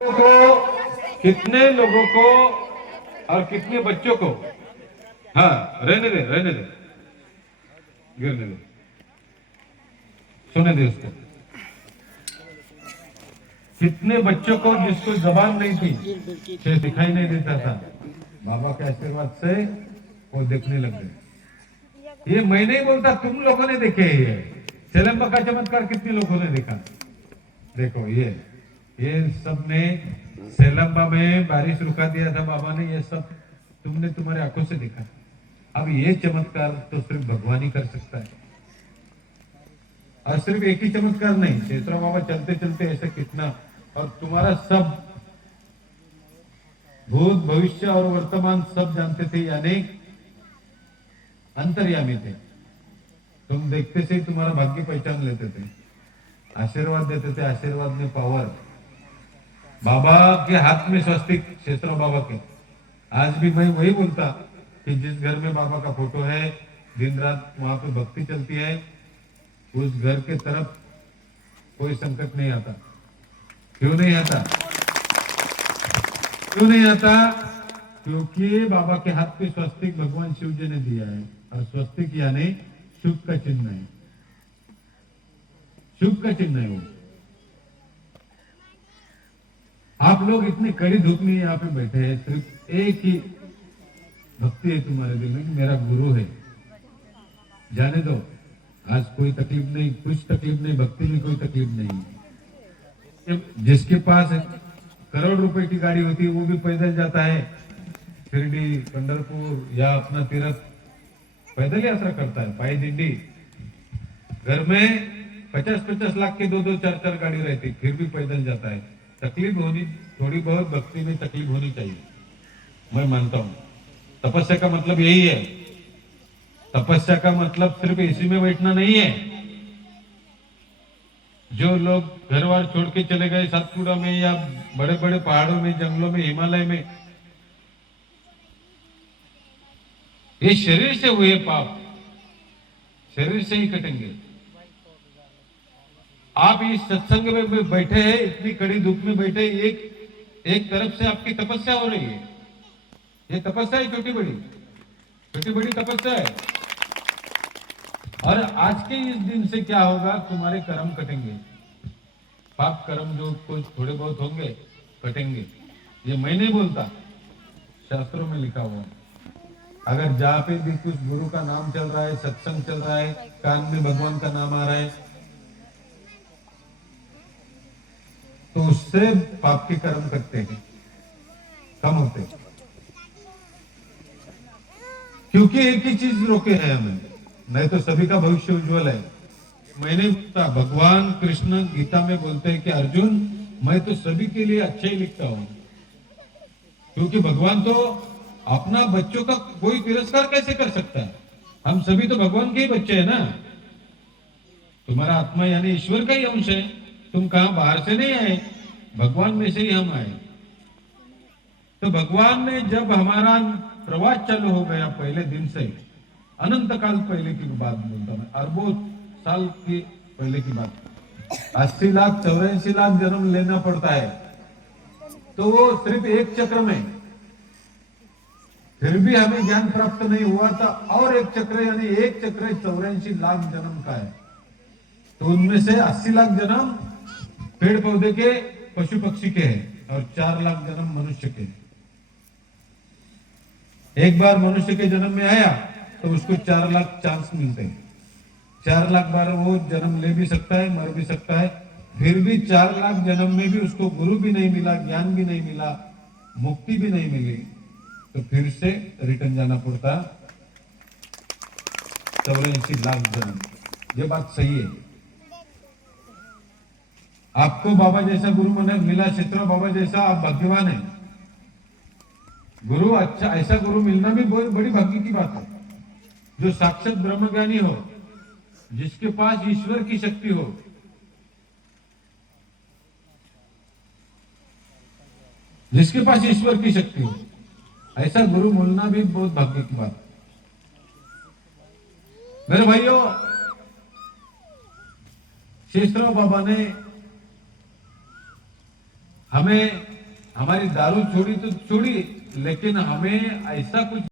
को, कितने लोगों को और कितने बच्चों को, हाँ रहने दे, गिरने दे, सुने दे उसको। कितने बच्चों को जिसको जबान नहीं थी, से दिखाई नहीं देता था, बाबा के आशीर्वाद से वो देखने लग गए। ये मैं नहीं बोलता, तुम लोगों ने देखे ये सेलम्बा का चमत्कार कितने लोगों ने देखा। देखो ये सब ने सेलम्बा में बारिश रुका दिया था बाबा ने, ये सब तुमने तुम्हारे आंखों से देखा। अब ये चमत्कार तो सिर्फ भगवान ही कर सकता है। और सिर्फ एक ही चमत्कार नहीं, क्षेत्रा बाबा चलते चलते ऐसे कितना, और तुम्हारा सब भूत भविष्य और वर्तमान सब जानते थे, यानी अंतर्यामी थे। तुम देखते से तुम्हारा भाग्य पहचान लेते थे, आशीर्वाद देते थे, आशीर्वाद में पावर। बाबा के हाथ में स्वस्तिक, क्षेत्र बाबा के। आज भी मैं वही बोलता कि जिस घर में बाबा का फोटो है, दिन रात वहां पे भक्ति चलती है, उस घर के तरफ कोई संकट नहीं आता। क्यों नहीं आता? क्यों नहीं आता? क्योंकि बाबा के हाथ पे स्वस्तिक भगवान शिव जी ने दिया है, और स्वस्तिक यानी शुभ का चिन्ह है, शुभ का चिन्ह है वो। आप लोग इतनी कड़ी धूप में यहाँ पे बैठे हैं, सिर्फ एक ही भक्ति है तुम्हारे दिल में कि मेरा गुरु है। जाने दो, आज कोई तकलीफ नहीं, कुछ तकलीफ नहीं, भक्ति में कोई तकलीफ नहीं। जिसके पास करोड़ रुपए की गाड़ी होती है वो भी पैदल जाता है, शिरडी, पंढरपुर या अपना तीर्थ पैदल यात्रा करता है, पाई दिंडी। घर में 50-50 लाख के 2-2, 4-4 गाड़ी रहती, फिर भी पैदल जाता है। तकलीफ होनी, थोड़ी बहुत भक्ति में तकलीफ होनी चाहिए, मैं मानता हूं। तपस्या का मतलब यही है। तपस्या का मतलब सिर्फ एसी में बैठना नहीं है। जो लोग घर बार छोड़ के चले गए सातपुड़ा में या बड़े बड़े पहाड़ों में, जंगलों में, हिमालय में, ये शरीर से हुए पाप शरीर से ही कटेंगे। आप इस सत्संग में बैठे हैं, इतनी कड़ी धूप में बैठे, एक तरफ से आपकी तपस्या हो रही है। ये तपस्या है, छोटी बड़ी तपस्या है। और आज के इस दिन से क्या होगा, तुम्हारे कर्म कटेंगे, पाप कर्म जो कुछ थोड़े बहुत होंगे कटेंगे। ये मैं नहीं बोलता, शास्त्रों में लिखा हुआ है। अगर जहां पे भी कुछ गुरु का नाम चल रहा है, सत्संग चल रहा है, कान में भगवान का नाम आ रहा है, तो उससे पाप के कर्म कटते हैं, कम होते हैं। क्योंकि एक ही चीज रोके है हमें, नहीं तो सभी का भविष्य उज्जवल है। मैंने बोलता, भगवान कृष्ण गीता में बोलते हैं कि अर्जुन, मैं तो सभी के लिए अच्छा ही लिखता हूं, क्योंकि भगवान तो अपना बच्चों का कोई तिरस्कार कैसे कर सकता है? हम सभी तो भगवान के ही बच्चे हैं ना। तुम्हारा आत्मा यानी ईश्वर का ही अंश है। तुम कहां बाहर से नहीं आए, भगवान में से ही हम आए। तो भगवान ने जब हमारा प्रवास चालू हो गया, पहले दिन से, अनंत काल पहले की बात बोलता मैं, अरबों साल की पहले की बात, 80 लाख 84 लाख जन्म लेना पड़ता है, तो वो सिर्फ एक चक्र में, फिर भी हमें ज्ञान प्राप्त नहीं हुआ था। और एक चक्र, यानी एक चक्र 84 लाख जन्म का है। तो उनमें से 80 लाख जन्म पेड़ पौधे के, पशु पक्षी के हैं, और 4 लाख जन्म मनुष्य के। एक बार मनुष्य के जन्म में आया तो उसको 4 लाख चांस मिलते हैं। 4 लाख बार वो जन्म ले भी सकता है, मर भी सकता है। फिर भी 4 लाख जन्म में भी उसको गुरु भी नहीं मिला, ज्ञान भी नहीं मिला, मुक्ति भी नहीं मिली, तो फिर से रिटर्न जाना पड़ता 84 लाख जन्म। ये बात सही है। आपको बाबा जैसा गुरु मिला, क्षेत्र बाबा जैसा, आप भाग्यवान है। गुरु अच्छा, ऐसा गुरु मिलना भी बहुत बड़ी भाग्य की बात है, जो साक्षात ब्रह्मज्ञानी हो, जिसके पास ईश्वर की शक्ति हो। जिसके पास ईश्वर की शक्ति हो, ऐसा गुरु मिलना भी बहुत भाग्य की बात है। मेरे भाइयों, शेषराव बाबा ने हमें हमारी दारू छोड़ी तो छोड़ी, लेकिन हमें ऐसा कुछ